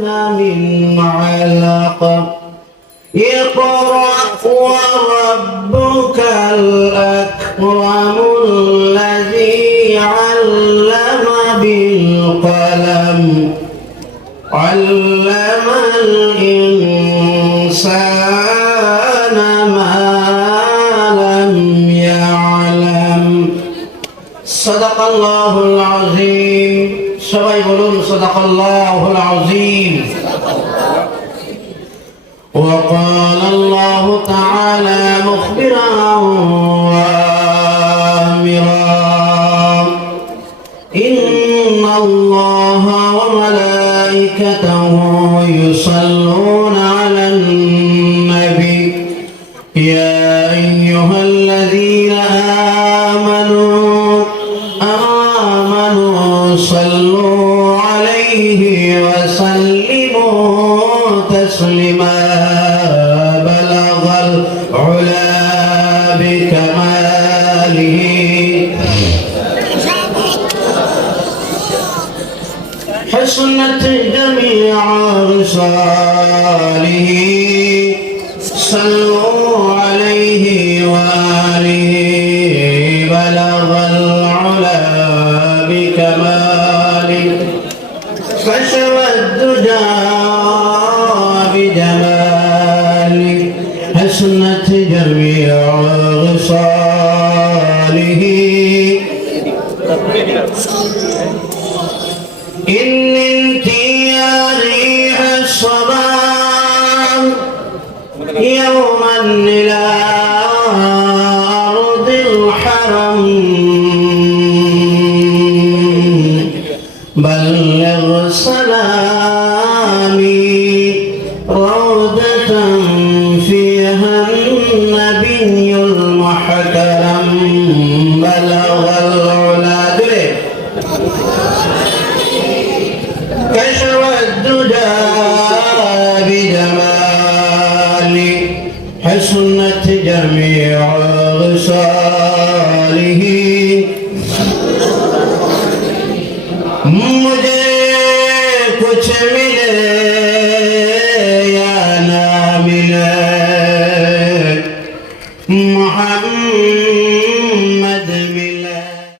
من علق اقرأ وربك الأكرم الذي علم بالقلم علم الإنسان ما لم يعلم صدق الله العظيم সবাই বলুন صدق الله العظيم وقال الله تعالى مخبرا وآمرا إن الله وملائكته يصلون على النبي يا أيها الذين آمنوا صلوا عليه وسلموا تسليما بلغ العلا بكماله حسنت جميع رساله صلوا عليه وآله بلغ العلا بكماله كشف الدجى بجماله حسنت جميع خصاله إن انت يا ريح الصباح يوما إلى أرض الحرم بلغ سلامي روضة فيها النبي المحترم بلغ العلا كشف الدجى بجماله حسنت جميع خصاله मुझे कुछ मिल